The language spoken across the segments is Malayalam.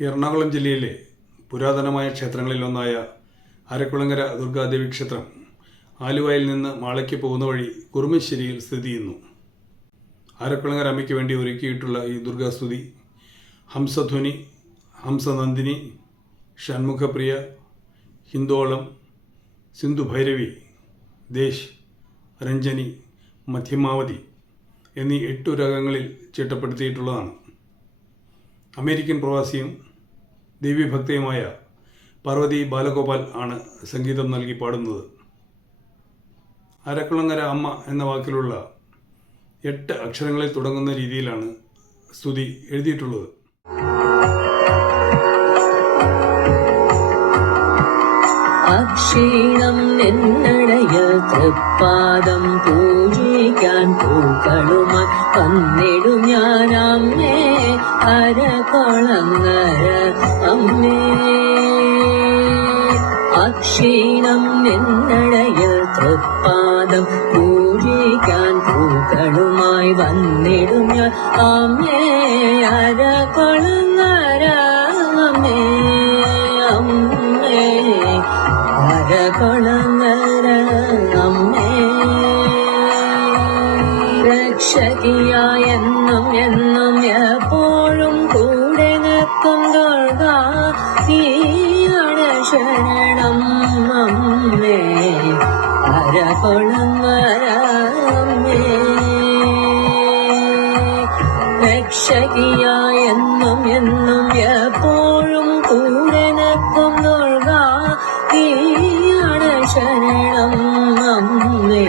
എറണാകുളം ജില്ലയിലെ പുരാതനമായ ക്ഷേത്രങ്ങളിലൊന്നായ അരക്കുളങ്ങര ദുർഗാദേവി ക്ഷേത്രം ആലുവയിൽ നിന്ന് മാളയ്ക്ക് പോകുന്ന വഴി കുറുമശ്ശേരിയിൽ സ്ഥിതി ചെയ്യുന്നു. അരക്കുളങ്ങര അമ്മയ്ക്ക് വേണ്ടി ഒരുക്കിയിട്ടുള്ള ഈ ദുർഗാസ്തുതി ഹംസധ്വനി ഹംസനന്ദിനി ഷൺമുഖപ്രിയ ഹിന്ദോളം സിന്ധുഭൈരവി ദേശ് രഞ്ജനി മധ്യമാവതി എന്നീ എട്ടു രാഗങ്ങളിൽ ചിട്ടപ്പെടുത്തിയിട്ടുള്ളതാണ്. അമേരിക്കൻ പ്രവാസിയും ദിവ്യഭക്തയുമായ പാർവതി ബാലഗോപാൽ ആണ് സംഗീതം നൽകി പാടുന്നത്. അരക്കുളങ്ങര അമ്മ എന്ന വാക്കിലുള്ള എട്ട് അക്ഷരങ്ങളിൽ തുടങ്ങുന്ന രീതിയിലാണ് സ്തുതി എഴുതിയിട്ടുള്ളത്. അക്ഷീണം തൃപ്പാദം പൂജിക്കാൻ പൂക്കളുമായി വന്നിടും ഞാൻ അമ്മേ അരകൊളങ്ങര അമ്മേ. അക്ഷീണം നിന്നടയിൽ തൃപ്പാദം പൂജിക്കാൻ പൂക്കളുമായി വന്നിടും ഞാൻ. അമ്മേ അരകൊളങ്ങര അമ്മേ അമ്മേ. അരകൊളങ്ങര അമ്മേ. രക്ഷകിയായെന്നും എന്നും അരകൊളങ്ങര അമ്മേ രക്ഷകിയായ എന്നും എപ്പോഴും നിൽക്കും ദുർഗ. ശരണം അമ്മേ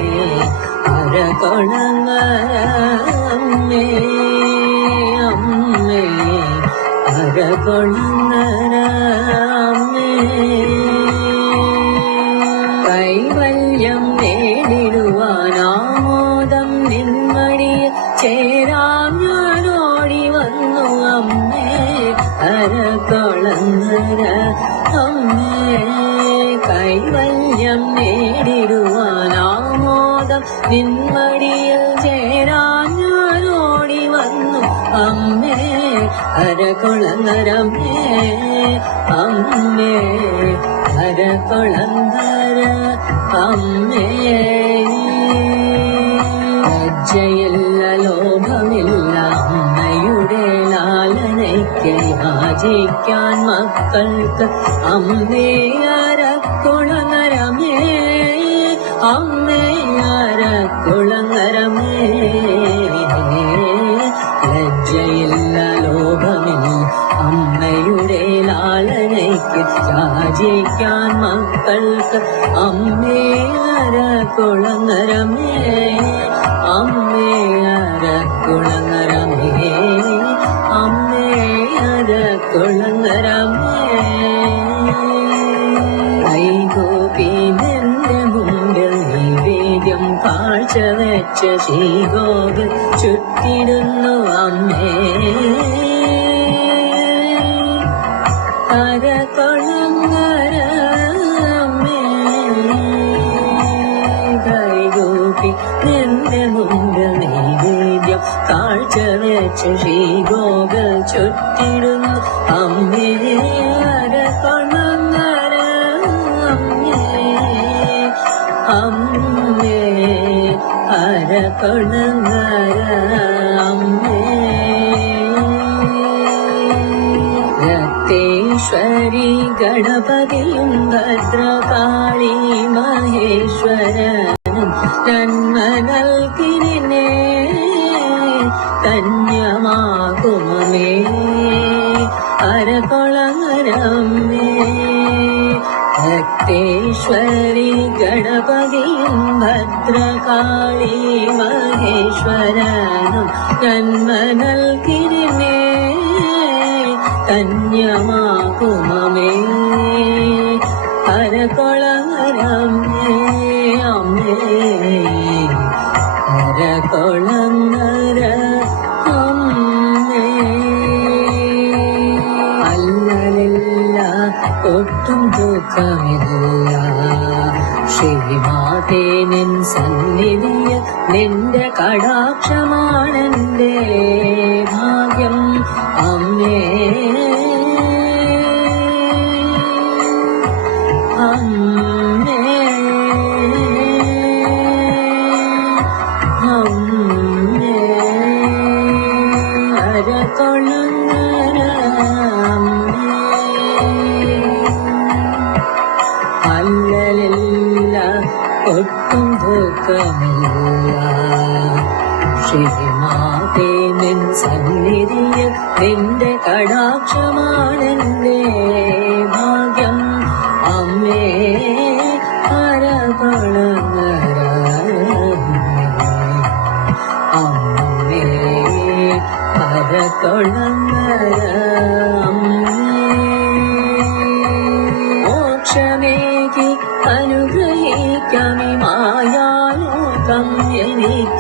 അരകൊളങ്ങര അമ്മേ. അമ്മേ അരകൊളങ്ങര അമ്മേ കൈവല്യം വന്നു. അമ്മേ കരകുളങ്ങരമേ അമ്മേ കരകുളങ്ങര അമ്മേ. ലോഭമില്ല അമ്മയുടെ ലാലനയ്ക്ക്. യാചിക്കാൻ മക്കൾക്ക് അമ്മേ അരക്കുളങ്ങരമേ അമ്മേ അരക്കുളങ്ങരമേ. ലജ്ജയില്ല ലോഭമില്ല അമ്മയുടെ ലാലനയ്ക്ക് ജയിക്കാൻ മക്കൾക്ക് അമ്മേ അരക്കുളങ്ങരമേ. ശ്രീകോവിൽ ചുറ്റിടുന്നു അമ്മേ. കരകൊളങ്ങര അമ്മേ. കൈകൂപ്പി നിന്റെ മുമ്പിൽ നൈവേദ്യം കാഴ്ച വെച്ച ശ്രീകോവിൽ ചുറ്റിടുന്നു അരകൊളങ്ങര അമ്മേ ഗണപതിയും ഭദ്രകാളി മഹേശ്വരനും നന്മ നൽകിനെ ഭക്തേശ്വരി ഗണപതിയും ഭദ്രകാളി മഹേശ്വരനും ജന്മ നൽകിരിമേ കന്യമാകുമേ ദുഃഖമില്ല ശ്രീമാതേ നിൻ സന്നിധിയ നിന്റെ കടാക്ഷമാണെന്റെ ഭാഗ്യം. അമ്മേ ഒരുക്കമില്ല ശിവമാതേ നിൻ സന്നിധിയിൽ നിന്റെ കടാക്ഷമാണെന്നേ.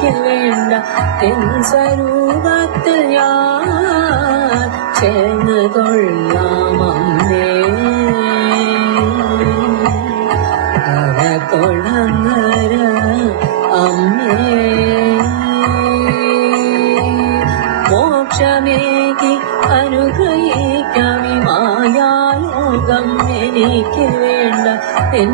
എനിക്ക് വേണ്ട എൻ സ്വരൂപത്തിൽ ഞാൻ ചേർന്ന് കൊള്ളാമമ്മേ കൊളങ്ങര അമ്മേ. മോക്ഷമേകി അനുഗ്രഹിക്കമി മായാലോകം എനിക്ക് വേണ്ട എൻ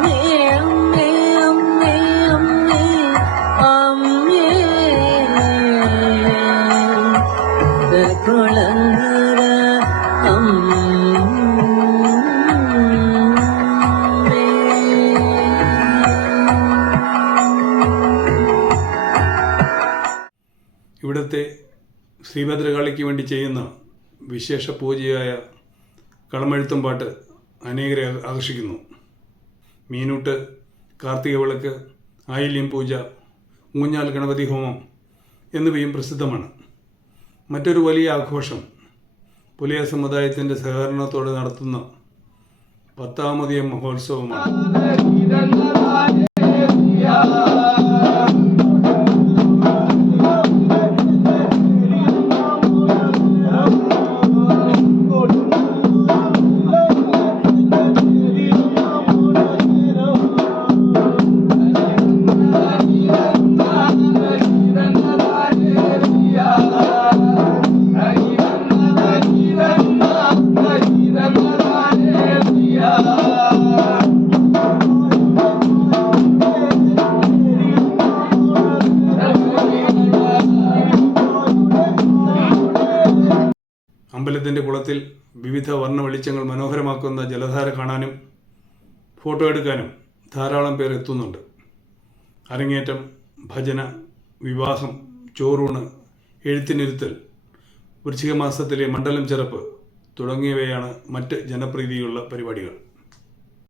ഇവിടുത്തെ ശ്രീഭദ്രകാളിക്ക് വേണ്ടി ചെയ്യുന്ന വിശേഷ പൂജയായ കളമെഴുത്തും പാട്ട് അനേകരെ ആകർഷിക്കുന്നു. മീനൂട്ട് കാർത്തിക വിളക്ക് ആയില്യം പൂജ ഊഞ്ഞാൽ ഗണപതി ഹോമം എന്നിവയും പ്രസിദ്ധമാണ്. മറ്റൊരു വലിയ ആഘോഷം പുലിയ സമുദായത്തിന്റെ സഹകരണത്തോടെ നടത്തുന്ന പത്താമതിയ മഹോത്സവമാണ്. വിവിധ വർണ വെളിച്ചങ്ങൾ മനോഹരമാക്കുന്ന ജലധാര കാണാനും ഫോട്ടോ എടുക്കാനും ധാരാളം പേർ എത്തുന്നുണ്ട്. അരങ്ങേറ്റം ഭജന വിവാഹം ചോറൂണ് എഴുത്തിനിരുത്തൽ വൃശ്ചിക മാസത്തിലെ മണ്ഡലം ചെറുപ്പ് തുടങ്ങിയവയാണ് മറ്റ് ജനപ്രീതിയുള്ള പരിപാടികൾ.